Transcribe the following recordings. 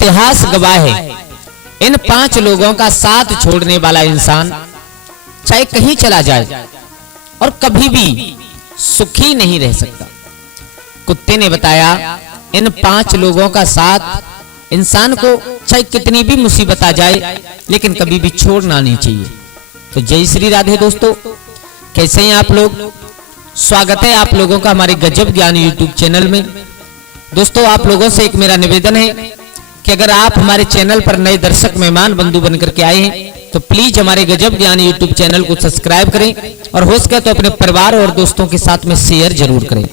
इतिहास गवाह है, इन 5 लोगों का साथ छोड़ने वाला इंसान चाहे कहीं चला जाए और कभी भी सुखी नहीं रह सकता। कुत्ते ने बताया इन 5 लोगों का साथ इंसान को चाहे कितनी भी मुसीबत आ जाए लेकिन कभी भी छोड़ना नहीं चाहिए। तो जय श्री राधे दोस्तों, कैसे हैं आप लोग? स्वागत है आप लोगों का हमारे गजब ज्ञान यूट्यूब चैनल में। दोस्तों, आप लोगों से एक मेरा निवेदन है कि अगर आप हमारे चैनल पर नए दर्शक मेहमान बंधु बनकर के आए हैं तो प्लीज हमारे गजब ज्ञान यूट्यूब चैनल को सब्सक्राइब करें और हो सके तो अपने परिवार और दोस्तों के साथ में शेयर जरूर करें।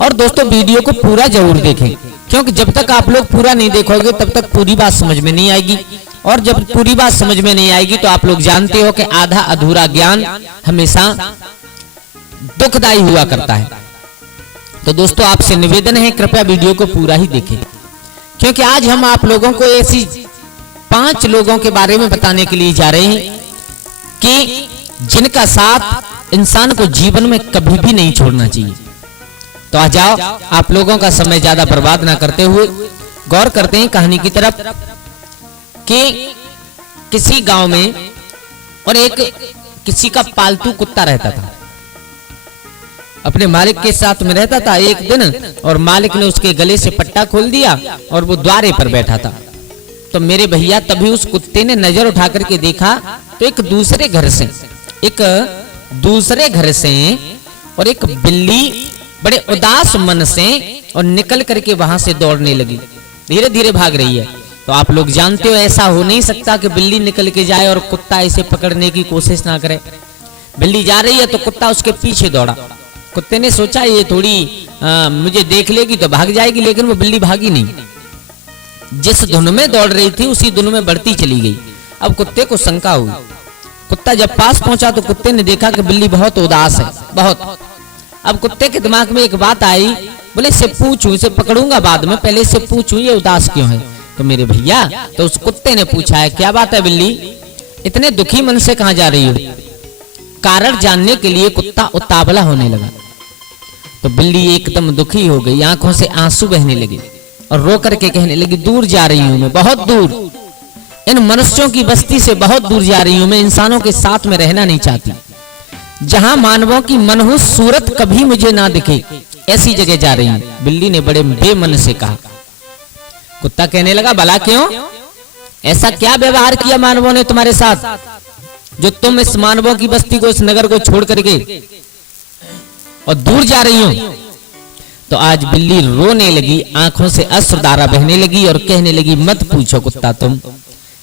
और दोस्तों, वीडियो को पूरा जरूर देखें, क्योंकि जब तक आप लोग पूरा नहीं देखोगे तब तक पूरी बात समझ में नहीं आएगी, और जब पूरी बात समझ में नहीं आएगी तो आप लोग जानते हो कि आधा अधूरा ज्ञान हमेशा दुखदायी हुआ करता है। तो दोस्तों, आपसे निवेदन है कृपया वीडियो को पूरा ही देखें, क्योंकि आज हम आप लोगों को ऐसी 5 लोगों के बारे में बताने के लिए जा रहे हैं कि जिनका साथ इंसान को जीवन में कभी भी नहीं छोड़ना चाहिए। तो आ जाओ, आप लोगों का समय ज्यादा बर्बाद ना करते हुए गौर करते हैं कहानी की तरफ कि किसी गांव में और एक किसी का पालतू कुत्ता रहता था, अपने मालिक के साथ में रहता था। एक दिन और मालिक ने उसके गले से पट्टा खोल दिया और वो द्वारे पर बैठा था। तो मेरे भैया तभी उस कुत्ते ने नजर उठा करके देखा तो एक दूसरे घर से और एक बिल्ली बड़े उदास मन से और निकल करके वहां से दौड़ने लगी, धीरे धीरे भाग रही है। तो आप लोग जानते हो ऐसा हो नहीं सकता कि बिल्ली निकल के जाए और कुत्ता इसे पकड़ने की कोशिश ना करे। बिल्ली जा रही है तो कुत्ता उसके पीछे दौड़ा। कुत्ते ने सोचा ये थोड़ी मुझे देख लेगी तो भाग जाएगी, लेकिन वो बिल्ली भागी नहीं। जिस धुन में दौड़ रही थी उसी धुन में बढ़ती चली गई। अब कुत्ते को शंका हुई। कुत्ता जब पास पहुंचा तो कुत्ते ने देखा कि बिल्ली बहुत उदास है, बहुत। अब कुत्ते के दिमाग में एक बात आई, बोले इससे पूछूं, इसे पकड़ूंगा बाद में, पहले इससे पूछूं ये उदास क्यों है। तो मेरे भैया, तो उस कुत्ते ने पूछा है क्या बात है बिल्ली, इतने दुखी मन से कहां जा रही हो? कारण जानने के लिए कुत्ता उतावला होने लगा। तो बिल्ली एकदम दुखी हो गई, आंखों से आंसू बहने लगे और रो करके कहने लगी दूर जा रही हूं मैं, बहुत दूर, इन मनुष्यों की बस्ती से बहुत दूर जा रही हूं मैं, इंसानों के साथ में रहना नहीं चाहती, जहां मानवों की मनहूस सूरत कभी मुझे ना दिखे ऐसी जगह जा रही हूं। बिल्ली ने बड़े बेमन से कहा। कुत्ता कहने लगा भला क्यों, ऐसा क्या व्यवहार किया मानवों ने तुम्हारे साथ जो तुम इस मानवों की बस्ती को, इस नगर को छोड़ करके और दूर जा रही हो? तो आज बिल्ली रोने लगी, आंखों से अश्रुधारा बहने लगी और कहने लगी मत पूछो कुत्ता तुम,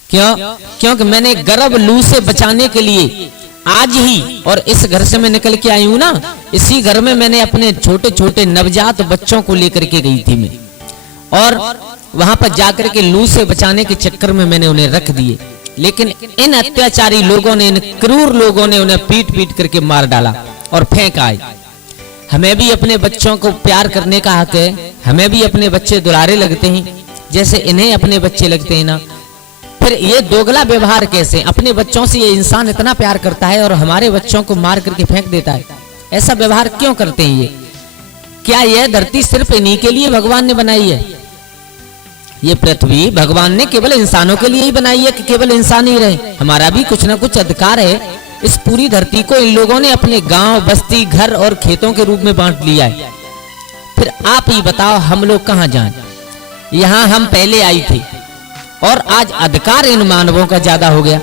क्यों? क्योंकि मैंने गर्भ लू से बचाने के लिए आज ही और इस घर से मैं निकल के आई हूं ना, इसी घर में मैंने अपने छोटे छोटे नवजात बच्चों को लेकर के गई थी मैं, और वहां पर जाकर के लू से बचाने के चक्कर में मैंने उन्हें रख दिए, लेकिन इन अत्याचारी लोगों ने, इन क्रूर लोगों ने उन्हें पीट पीट करके मार डाला और फेंक आए। हमें भी अपने बच्चों को प्यार करने का हक है, हमें भी अपने बच्चे दुलारे लगते हैं जैसे इन्हें अपने बच्चे लगते हैं ना। फिर ये दोगला व्यवहार कैसे? अपने बच्चों से ये इंसान इतना प्यार करता है और हमारे बच्चों को मार करके फेंक देता है, ऐसा व्यवहार क्यों करते हैं ये? क्या यह धरती सिर्फ इन्हीं के लिए भगवान ने बनाई है? ये पृथ्वी भगवान ने केवल इंसानों के लिए ही बनाई है कि केवल इंसान ही रहे? हमारा भी कुछ ना कुछ अधिकार है। इस पूरी धरती को इन लोगों ने अपने गांव, बस्ती, घर और खेतों के रूप में बांट लिया है। फिर आप ही बताओ हम लोग कहां जाएं? यहां हम पहले आई थे और आज अधिकार इन मानवों का ज्यादा हो गया।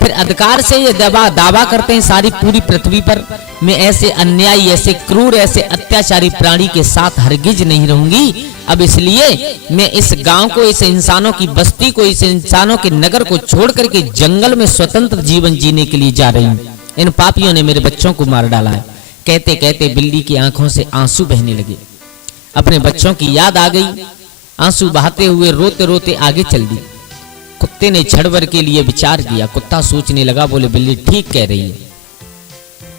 फिर अधिकार से ये दावा करते हैं सारी पूरी पृथ्वी पर मैं ऐसे अन्यायी, ऐसे क्रूर, ऐसे अत्याचारी प्राणी के साथ हरगिज नहीं रहूंगी। अब इसलिए मैं इस गांव को, इस इंसानों की बस्ती को, इस इंसानों के नगर को छोड़ करके जंगल में स्वतंत्र जीवन जीने के लिए जा रही हूं। इन पापियों ने मेरे बच्चों को मार डाला है। कहते कहते बिल्ली की आंखों से आंसू बहने लगे। अपने बच्चों की याद आ गई, आंसू बहाते हुए रोते रोते आगे चल दी। कुत्ते ने क्षण भर के लिए विचार किया। कुत्ता सोचने लगा, बोले बिल्ली ठीक कह रही है,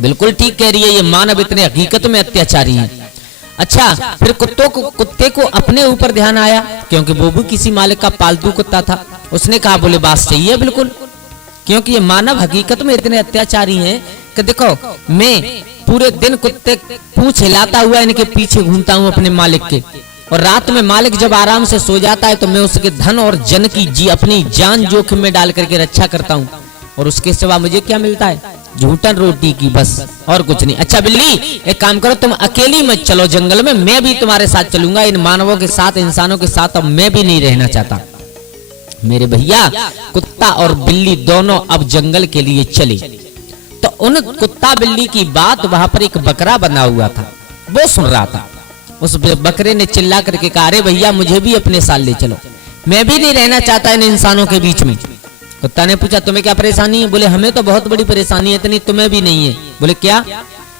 बिल्कुल ठीक कह रही है, ये मानव इतने हकीकत में अत्याचारी हैं। अच्छा, फिर कुत्ते को अपने ऊपर ध्यान आया, क्योंकि वो भी किसी मालिक का पालतू कुत्ता था। उसने कहा बोले बात सही है बिल्कुल, क्योंकि ये मानव हकीकत में इतने अत्याचारी हैं कि देखो मैं पूरे दिन कुत्ते पूंछ हिलाता हुआ इनके पीछे घूमता हूं अपने मालिक के, और रात में मालिक जब आराम से सो जाता है तो मैं उसके धन और जन की अपनी जान जोखिम में डाल करके रक्षा करता हूँ, और उसके सिवा मुझे क्या मिलता है? झूठन रोटी की, बस और कुछ नहीं। अच्छा बिल्ली, एक काम करो, तुम अकेली मत चलो जंगल में, मैं भी तुम्हारे साथ चलूंगा। इन मानवों के साथ, इंसानों के साथ अब मैं भी नहीं रहना चाहता। मेरे भैया, कुत्ता और बिल्ली दोनों अब जंगल के लिए चले। तो उन कुत्ता बिल्ली की बात वहां पर एक बकरा बना हुआ था, वो सुन रहा था। उस बकरे ने चिल्ला करके कहा, अरे भैया मुझे भी अपने साथ ले चलो, मैं भी नहीं रहना चाहता इन इंसानों के बीच में। कुत्ता ने पूछा, तुम्हें क्या परेशानी है? बोले, हमें तो बहुत बड़ी परेशानी है, इतनी तुम्हें भी नहीं है। बोले, क्या?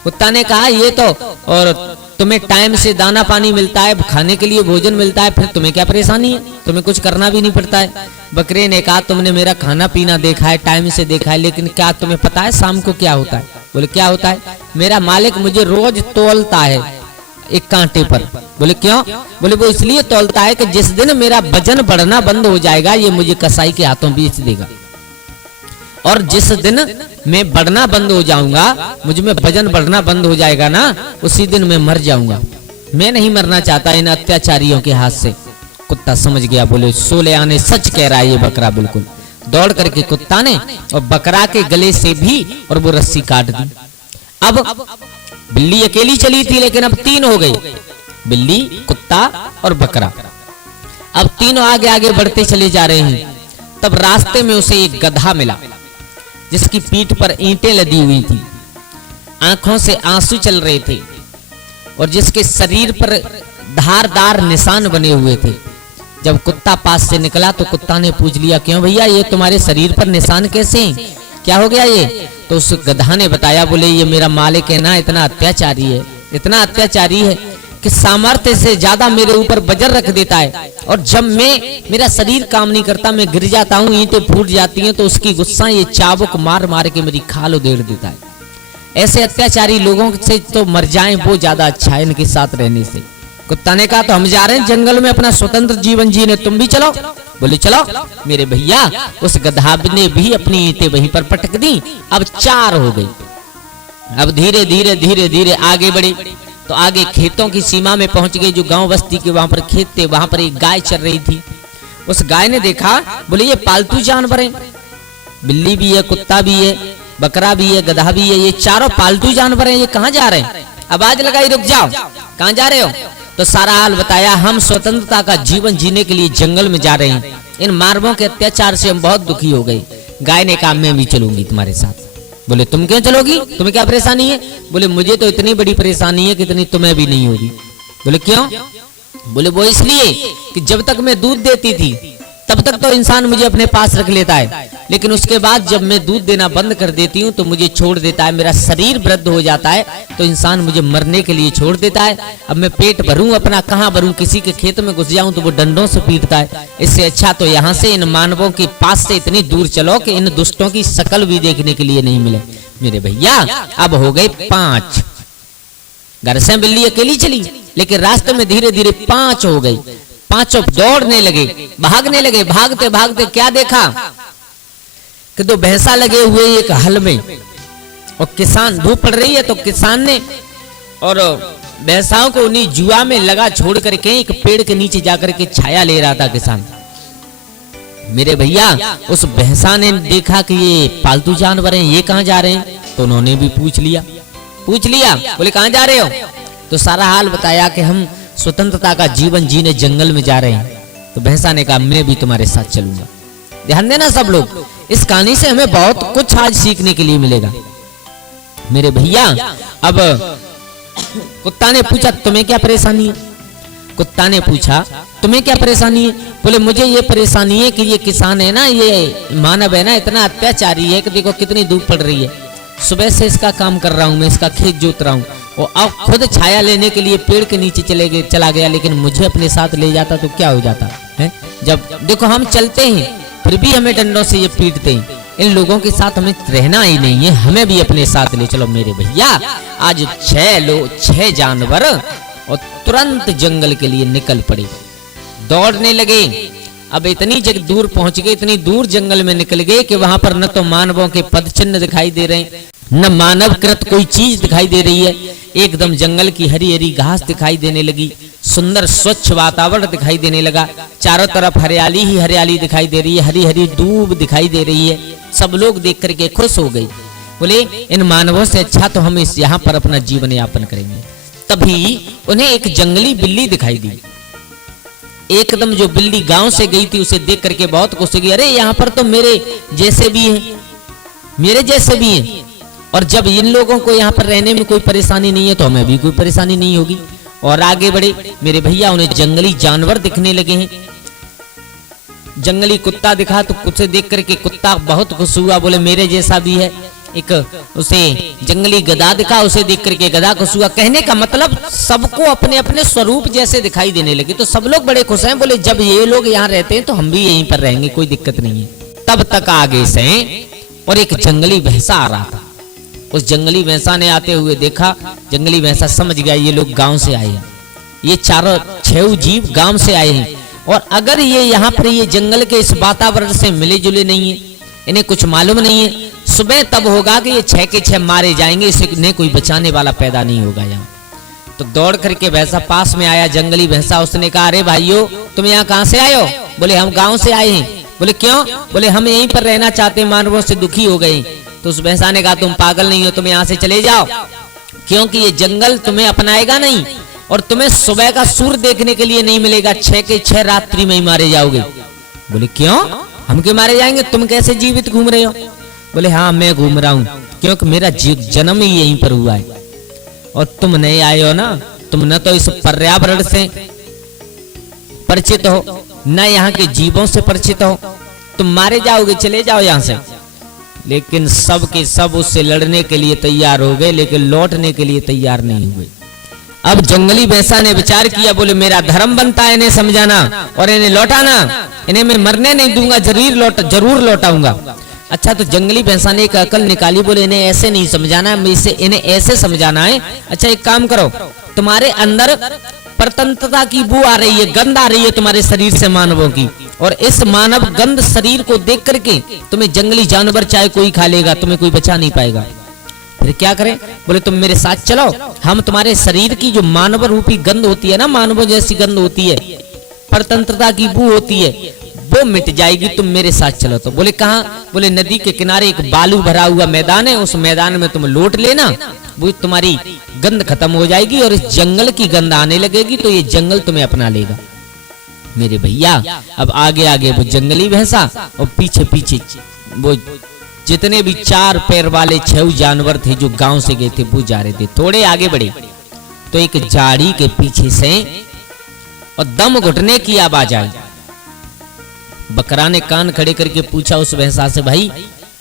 कुत्ता ने कहा, ये तो, और तुम्हें टाइम से दाना पानी मिलता है, खाने के लिए भोजन मिलता है, फिर तुम्हें क्या परेशानी है? तुम्हें कुछ करना भी नहीं पड़ता है। बकरे ने कहा, तुमने मेरा खाना पीना देखा है, टाइम से देखा है, लेकिन क्या तुम्हें पता है शाम को क्या होता है? बोले, क्या होता है? मेरा मालिक मुझे रोज तोलता है एक कांटे पर। बोले, क्यों? बोले, वो इसलिए तोलता है कि जिस दिन मेरा वजन बढ़ना बंद हो जाएगा, ये मुझे कसाई के हाथों बेच देगा, और जिस दिन मैं बढ़ना बंद हो जाऊंगा, मुझ में वजन बढ़ना बंद हो जाएगा ना, उसी दिन मैं मर जाऊंगा। मैं नहीं मरना चाहता इन अत्याचारियों के हाथ से। कुत्ता समझ गया, बोले, सोले आने सच कह रहा है ये बकरा। बिल्कुल दौड़ करके कुत्ता ने और बकरा के गले से भी और वो रस्सी काट दी। अब बिल्ली अकेली चली थी, लेकिन अब 3 हो गई, बिल्ली, कुत्ता और बकरा। अब तीनों आगे आगे बढ़ते चले जा रहे हैं। तब रास्ते में उसे एक गधा मिला, जिसकी पीठ पर ईंटें लदी हुई थी, आंखों से आंसू चल रहे थे, और जिसके शरीर पर धारदार निशान बने हुए थे। जब कुत्ता पास से निकला तो कुत्ता ने पूछ लिया, क्यों भैया, ये तुम्हारे शरीर पर निशान कैसे हैं? क्या हो गया ये? तो उस गधा ने बताया, बोले, ये मेरा मालिक है ना, इतना अत्याचारी है, इतना अत्याचारी है कि सामर्थ्य से ज्यादा मेरे ऊपर वजन रख देता है, और जब मेरा शरीर काम नहीं करता, मैं गिर जाता हूँ, ईंटें फूट जाती हैं, तो उसकी गुस्सा ये चाबुक मार मार के मेरी खाल उधेड़ देता है। ऐसे अत्याचारी लोगों से तो मर जाएं, वो ज्यादा अच्छा है इनके साथ रहने से। कुत्ता ने कहा, तो हम जा रहे हैं जंगल में अपना स्वतंत्र जीवन जीने, तुम भी चलो। बोले, चलो। मेरे भैया, उस गधा ने भी अपनी ईंटें वहीं पर पटक दी। अब 4 हो गई। अब धीरे धीरे धीरे धीरे आगे बढ़े तो आगे खेतों की सीमा में पहुंच गए, जो गांव बस्ती के वहां पर खेत थे। वहां पर एक गाय चल रही थी। उस गाय ने देखा, बोले, ये पालतू जानवर है, बिल्ली भी है, कुत्ता भी है, बकरा भी है, गधा भी है, ये चारों पालतू जानवर हैं, ये कहाँ जा रहे हैं? आवाज लगाई, रुक जाओ, कहाँ जा रहे हो? तो सारा हाल बताया, हम स्वतंत्रता का जीवन जीने के लिए जंगल में जा रहे हैं, इन मानवों के अत्याचार से हम बहुत दुखी हो गए। गाय ने कहा, मैं भी चलूंगी तुम्हारे साथ। बोले, तुम क्यों चलोगी? तुम्हें क्या परेशानी है? बोले, मुझे तो इतनी बड़ी परेशानी है कि इतनी तुम्हें भी नहीं होगी। बोले, क्यों? बोले, वो इसलिए कि जब तक मैं दूध देती थी तब तक तो इंसान मुझे अपने पास रख लेता है, लेकिन उसके बाद जब मैं दूध देना बंद कर देती हूँ तो मुझे छोड़ देता है, मेरा शरीर वृद्ध हो जाता है तो इंसान मुझे मरने के लिए छोड़ देता है। अब मैं पेट भरूं अपना, कहाँ भरूं? किसी के खेत में घुस जाऊं तो वो डंडों से पीटता है। इससे अच्छा तो यहाँ से इन मानवों के पास से इतनी दूर चलो कि इन दुष्टों की शकल भी देखने के लिए नहीं मिले। मेरे भैया, अब हो गए 5। घर से बिल्ली अकेली चली, लेकिन रास्ते में धीरे धीरे 5 हो गई। 5 दौड़ने लगे, भागने लगे। भागते भागते क्या देखा कि 2 भैंसा लगे हुए एक हल में, और किसान, धूप पड़ रही है तो किसान ने और भैंसाओं को उन्हीं जुआ में लगा छोड़ करके एक पेड़ के नीचे जाकर के छाया ले रहा था किसान। मेरे भैया, उस भैंसा ने देखा कि ये पालतू जानवर हैं, ये कहाँ जा रहे हैं? तो उन्होंने भी पूछ लिया। बोले, कहाँ जा रहे हो? तो सारा हाल बताया कि हम स्वतंत्रता का जीवन जीने जंगल में जा रहे हैं। तो भैंसा ने कहा, मैं भी तुम्हारे साथ चलूंगा। ध्यान देना सब लोग, इस कहानी से हमें बहुत कुछ आज सीखने के लिए मिलेगा। मेरे भैया, अब कुत्ता ने पूछा, तुम्हें क्या परेशानी है? कुत्ता ने पूछा, तुम्हें क्या परेशानी है? बोले, मुझे ये परेशानी है कि ये किसान है ना, ये मानव है ना, इतना अत्याचारी है कि देखो कितनी धूप पड़ रही है। सुबह से इसका काम कर रहा हूँ, मैं इसका खेत जोत रहा हूँ, और अब खुद छाया लेने के लिए पेड़ के नीचे चला गया, लेकिन मुझे अपने साथ ले जाता तो क्या हो जाता है? जब देखो हम चलते हैं फिर भी हमें डंडों से ये पीटते हैं। इन लोगों के साथ हमें रहना ही नहीं है, हमें भी अपने साथ ले चलो। मेरे भैया, आज 6 जानवर और तुरंत जंगल के लिए निकल पड़े, दौड़ने लगे। अब इतनी जगह दूर पहुंच गए, इतनी दूर जंगल में निकल गए कि वहां पर न तो मानवों के पद चिन्ह दिखाई दे रहे हैं, न मानव कृत कोई चीज दिखाई दे रही है। एकदम जंगल की हरी हरी घास दिखाई देने लगी, सुंदर स्वच्छ वातावरण दिखाई देने लगा। चारों तरफ हरियाली ही हरियाली दिखाई दे रही है, हरी हरी दूब दिखाई दे रही है। सब लोग देख करके खुश हो गए, बोले इन मानवों से अच्छा तो हम इस यहाँ पर अपना जीवन यापन करेंगे। तभी उन्हें एक जंगली बिल्ली दिखाई दी। एकदम जो बिल्ली गांव से गई थी उसे देख करके बहुत खुश हुई, अरे यहाँ पर तो मेरे जैसे भी हैं, मेरे जैसे भी हैं, और जब इन लोगों को यहाँ पर रहने में कोई परेशानी नहीं है तो हमें भी कोई परेशानी नहीं होगी। और आगे बढ़े मेरे भैया, उन्हें जंगली जानवर दिखने लगे हैं। जंगली कुत्ता दिखा तो उसे देख करके कुत्ता बहुत खुश हुआ, बोले मेरे जैसा भी है। एक उसे जंगली गधा दिखा, उसे देख करके गधा खुश हुआ। कहने का मतलब सबको अपने अपने स्वरूप जैसे दिखाई देने लगे, तो सब लोग बड़े खुश हैं। बोले जब ये लोग यहाँ रहते हैं तो हम भी यहीं पर रहेंगे, कोई दिक्कत नहीं है। तब तक आगे से और एक जंगली भैंसा आ रहा था। उस जंगली भैंसा ने आते हुए देखा, जंगली भैंसा समझ गया ये लोग गांव से आए हैं, ये चारों 6 जीव गांव से आए हैं, और अगर ये यहाँ पर ये जंगल के इस वातावरण से मिले जुले नहीं है, इन्हें कुछ मालूम नहीं है, सुबह तब होगा कि ये 6 के 6 मारे जाएंगे, इन्हें कोई बचाने वाला पैदा नहीं होगा यहाँ। तो दौड़ करके भैंसा पास में आया, जंगली भैंसा, उसने कहा अरे भाइयों तुम यहाँ कहाँ से आए हो? बोले हम गांव से आए हैं। बोले क्यों? बोले हम यहीं पर रहना चाहते हैं, मानवों से दुखी हो गए। तो उस भैंसा ने कहा तुम पागल नहीं हो, तुम यहाँ से चले जाओ, क्योंकि ये जंगल तुम्हें अपनाएगा नहीं, और तुम्हें सुबह का सूर्य देखने के लिए नहीं मिलेगा, 6 के 6 रात्रि में ही मारे जाओगे। बोले क्यों? हम क्यों मारे जाएंगे? तुम कैसे जीवित घूम रहे हो? बोले हाँ मैं घूम रहा हूँ, क्योंकि मेरा जन्म ही यहीं पर हुआ है, और तुम नहीं आए हो ना, तुम न तो इस पर्यावरण से परिचित हो, न यहाँ के जीवों से परिचित हो, तुम मारे जाओगे, चले जाओ यहाँ से। लेकिन सब के सब उससे लड़ने के लिए तैयार हो गए, लेकिन लौटने के लिए तैयार नहीं हुए। अब जंगली भैंसा ने विचार किया, बोले मेरा धर्म बनता है इन्हें समझाना और इन्हें लौटाना, इन्हें मैं मरने नहीं दूंगा, जरूर लौटाऊंगा। अच्छा, तो जंगली भैंसा ने एक अकल निकाली, बोले इन्हें ऐसे नहीं समझाना, इन्हें ऐसे समझाना है। अच्छा एक काम करो, तुम्हारे अंदर परतंत्रता की बू आ रही है, गंध आ रही है तुम्हारे शरीर से मानवों की, और इस मानव गंध शरीर को देख करके तुम्हें जंगली जानवर चाहे कोई खा लेगा, तुम्हें कोई बचा नहीं पाएगा। फिर क्या करें? बोले तुम मेरे साथ चलो, हम तुम्हारे शरीर की जो मानव रूपी गंध होती है ना, मानवों जैसी गंध होती है, परतंत्रता की बू होती है, वो मिट जाएगी, तुम मेरे साथ चलो। तो बोले कहाँ? बोले नदी के किनारे एक बालू भरा हुआ मैदान है, उस मैदान में तुम लौट लेना, वो तुम्हारी गंध खत्म हो जाएगी और इस जंगल की गंध आने लगेगी, तो ये जंगल तुम्हें अपना लेगा। मेरे भैया अब आगे आगे वो जंगली भैंसा और पीछे पीछे वो जितने भी 4 पैर वाले 6 जानवर थे जो गांव से गए थे वो जा रहे थे। थोड़े आगे बढ़े तो एक झाड़ी के पीछे से और दम घुटने की आवाज आई। बकरा ने कान खड़े करके पूछा उस भैंसा से, भाई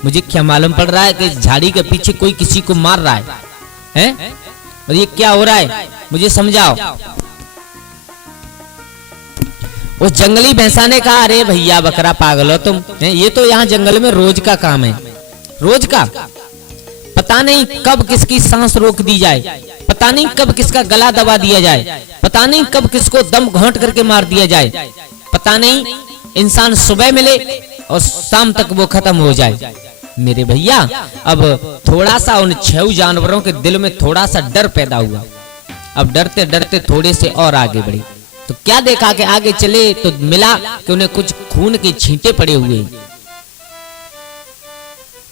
मुझे क्या मालूम पड़ रहा है कि झाड़ी के पीछे कोई किसी को मार रहा है? और ये क्या हो रहा है, मुझे समझाओ। उस जंगली भैंसा ने कहा, अरे भैया बकरा पागल हो तुम, ये तो यहाँ जंगल में रोज का काम है, रोज का। पता नहीं कब किसकी सांस रोक दी जाए, पता नहीं कब किसका गला दबा दिया जाए, पता नहीं कब किसको दम घोंट करके मार दिया जाए, पता नहीं इंसान सुबह मिले और शाम तक वो खत्म हो जाए। मेरे भैया अब थोड़ा सा उन 6 जानवरों के दिल में थोड़ा सा डर पैदा हुआ। अब डरते डरते थोड़े से और आगे बढ़े तो क्या देखा कि आगे चले तो मिला कि उन्हें कुछ खून के छींटे पड़े हुए।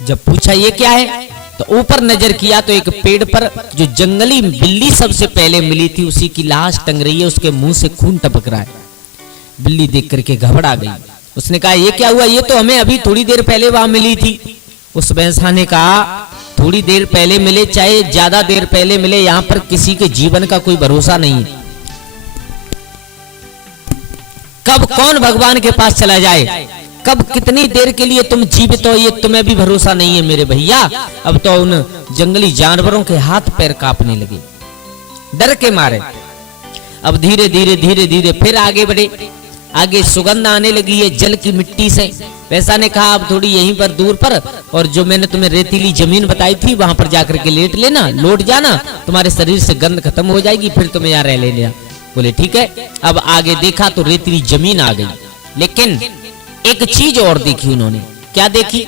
जब पूछा ये क्या है तो ऊपर नजर किया तो एक पेड़ पर जो जंगली बिल्ली सबसे पहले मिली थी उसी की लाश टंग रही है, उसके मुंह से खून टपक रहा है। बिल्ली देख करके घबरा गई, उसने कहा ये क्या हुआ, ये तो हमें अभी थोड़ी देर पहले वहां मिली थी। उस भैंसा ने कहा थोड़ी देर पहले मिले चाहे ज्यादा देर पहले मिले, यहां पर किसी के जीवन का कोई भरोसा नहीं है, कब कौन भगवान के पास चला जाए, कब कितनी देर के लिए तुम जीवित हो ये तुम्हें भी भरोसा नहीं है। मेरे भैया अब तो उन जंगली जानवरों के हाथ पैर कांपने लगे डर के मारे। अब धीरे धीरे धीरे धीरे फिर आगे बढ़े, आगे सुगंध आने लगी है जल की मिट्टी से। वैसा ने कहा अब थोड़ी यहीं पर दूर पर, और जो मैंने तुम्हें रेतीली जमीन बताई थी वहां पर जाकर के लेट लेना, लौट जाना, तुम्हारे शरीर से गंध खत्म हो जाएगी, फिर तुम्हें यहाँ रह लेना। बोले ठीक है। अब आगे देखा तो रेतीली जमीन आ गई, लेकिन एक चीज और देखी उन्होंने। क्या देखी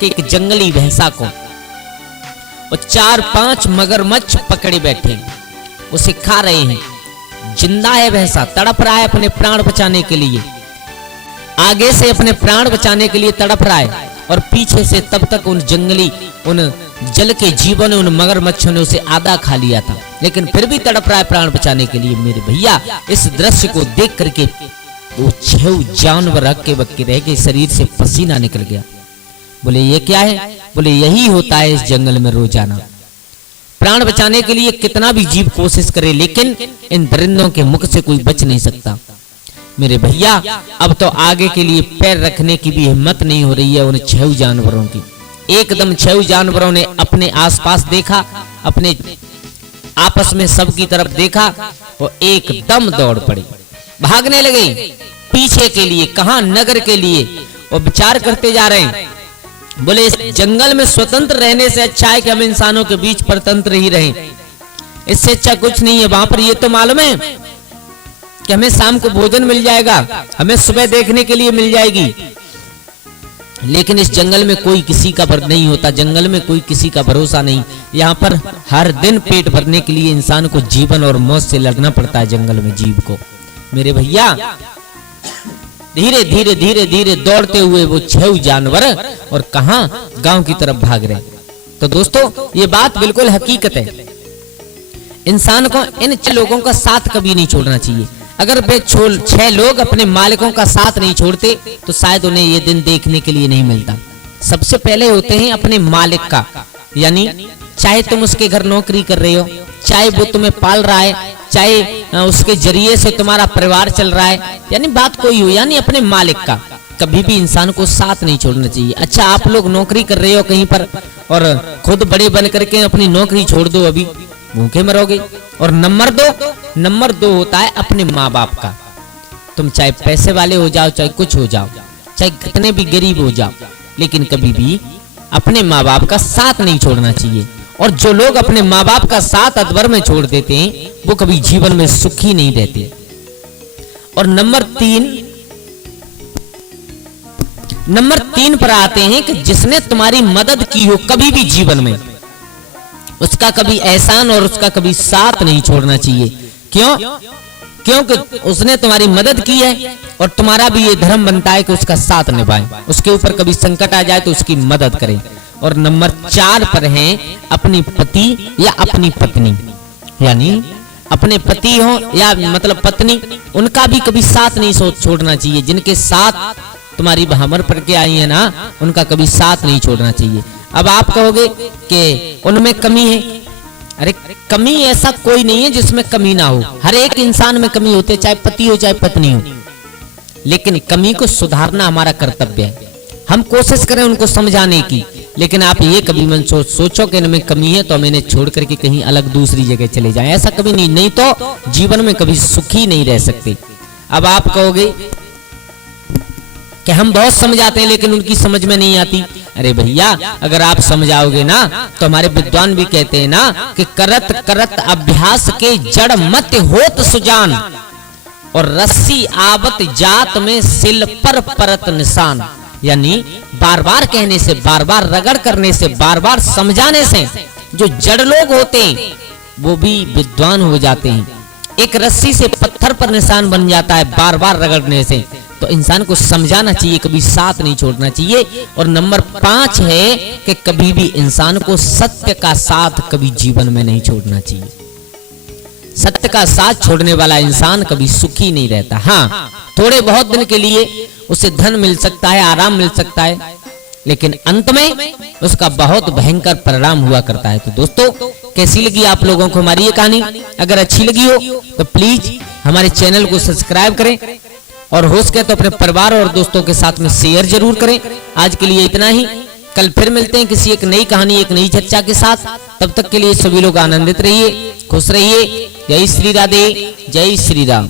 कि एक जंगली भैंसा को और 4-5 मगरमच्छ पकड़े बैठे उसे खा रहे हैं। जिंदा है भैंसा, तड़प रहा है अपने प्राण बचाने के लिए, आगे से अपने प्राण बचाने के लिए तड़प रहा है, और पीछे से तब तक उन जंगली, उन जल के जीवों ने, उन मगरमच्छों ने उसे आधा खा लिया था, लेकिन फिर भी तड़प रहा है प्राण बचाने के लिए। मेरे भैया, इस दृश्य को देख करके वो 6 जानवर हक्के बक्के रह गए, शरीर से पसीना निकल गया। बोले ये क्या है? बोले यही होता है इस जंगल में रोजाना। प्राण बचाने के लिए कितना भी जीव कोशिश करे, लेकिन इन दरिंदों के मुख से कोई बच नहीं सकता। मेरे भैया, अब तो आगे के लिए पैर रखने की भी हिम्मत नहीं हो रही है उन 6 जानवरों की। एकदम 6 जानवरों ने अपने आसपास देखा, अपने आपस में सबकी तरफ देखा, वो एकदम दौड़ पड़े, भागने लगे पीछे के लिए। कहां? नगर के लिए। वो विचार करते जा रहे हैं, बोले इस जंगल में स्वतंत्र रहने से अच्छा है कि हम इंसानों के बीच परतंत्र ही रहें, इससे अच्छा कुछ नहीं है। वहां पर ये तो मालूम है कि हमें शाम को भोजन मिल जाएगा, हमें सुबह देखने के लिए मिल जाएगी, लेकिन इस जंगल में कोई किसी का भर नहीं होता, जंगल में कोई किसी का भरोसा नहीं। यहाँ पर हर दिन पेट भरने के लिए इंसान को जीवन और मौत से लड़ना पड़ता है जंगल में जीव को। मेरे भैया, धीरे धीरे धीरे धीरे दौड़ते हुए वो 6 जानवर और कहां? गांव की तरफ भाग रहे। तो दोस्तों, ये बात बिल्कुल हकीकत है। इंसान को इन 6 लोगों का साथ कभी नहीं छोड़ना चाहिए। अगर वे 6 लोग अपने मालिकों का साथ नहीं छोड़ते तो शायद उन्हें ये दिन देखने के लिए नहीं मिलता। सबसे पहले होते हैं अपने मालिक का, यानी चाहे तुम उसके घर नौकरी कर रहे हो, चाहे वो तुम्हें पाल रहा है, चाहे उसके जरिए से तुम्हारा परिवार चल रहा है, यानी बात कोई हो, यानी अपने मालिक का कभी भी इंसान को साथ नहीं छोड़ना चाहिए। अच्छा, आप लोग नौकरी कर रहे हो कहीं पर और खुद बड़े बन करके अपनी नौकरी छोड़ दो, अभी भूखे मरोगे। और नंबर 2 होता है अपने माँ बाप का। तुम चाहे पैसे वाले हो जाओ, चाहे कुछ हो जाओ, चाहे कितने भी गरीब हो जाओ, लेकिन कभी भी अपने माँ बाप का साथ नहीं छोड़ना चाहिए। और जो लोग अपने माँ बाप का साथ अधवर में छोड़ देते हैं वो कभी जीवन में सुखी नहीं रहते। और नंबर 3 पर आते हैं कि जिसने तुम्हारी मदद की हो कभी भी जीवन में, उसका कभी एहसान और उसका कभी साथ नहीं छोड़ना चाहिए। क्यों? क्योंकि उसने तुम्हारी मदद की है और तुम्हारा भी ये धर्म बनता है कि उसका साथ निभाएं, उसके ऊपर कभी संकट आ जाए तो उसकी मदद करें। और नंबर 4 पर हैं अपनी पति या अपनी पत्नी, यानी अपने पति हो या मतलब पत्नी, उनका भी कभी साथ नहीं छोड़ना चाहिए। जिनके साथ तुम्हारी भामर पड़ के आई है ना, उनका कभी साथ नहीं छोड़ना चाहिए। अब आप कहोगे कि उनमें कमी है, अरे कमी ऐसा कोई नहीं है जिसमें कमी ना हो, हर एक इंसान में कमी होती है, चाहे पति हो चाहे पत्नी हो, लेकिन कमी को सुधारना हमारा कर्तव्य है। हम कोशिश करें उनको समझाने की, लेकिन आप ये कभी मन सोचो कि इनमें कमी है तो हम इन्हें छोड़ करके कहीं अलग दूसरी जगह चले जाएं, ऐसा कभी नहीं तो जीवन में कभी सुखी नहीं रह सकते। अब आप कहोगे कि हम बहुत समझाते हैं लेकिन उनकी समझ में नहीं आती। अरे भैया, अगर आप समझाओगे ना तो हमारे विद्वान भी कहते हैं ना कि करत करत अभ्यास के जड़ मत होत सुजान, और रस्सी आवत जात में सिल पर परत निशान, यानी बार बार कहने से, बार बार रगड़ करने से, बार बार समझाने से जो जड़ लोग होते हैं वो भी विद्वान हो जाते हैं। एक रस्सी से पत्थर पर निशान बन जाता है बार बार रगड़ने से। तो इंसान को समझाना चाहिए, कभी साथ नहीं छोड़ना चाहिए। और नंबर 5 है कि कभी भी इंसान को सत्य का साथ कभी जीवन में नहीं छोड़ना चाहिए। सत्य का साथ छोड़ने वाला इंसान कभी सुखी नहीं रहता। हाँ, थोड़े बहुत दिन के लिए उसे धन मिल सकता है, आराम मिल सकता है, लेकिन अंत में उसका बहुत भयंकर परिणाम हुआ करता है। तो दोस्तों, कैसी लगी आप लोगों को हमारी ये कहानी? अगर अच्छी लगी हो तो प्लीज हमारे चैनल को सब्सक्राइब करें और हो सके तो अपने परिवार और दोस्तों के साथ में शेयर जरूर करें। आज के लिए इतना ही, कल फिर मिलते हैं किसी एक नई कहानी, एक नई चर्चा के साथ। तब तक के लिए सभी लोग आनंदित रहिए, खुश रहिए। जय श्री राधे, जय श्री राम।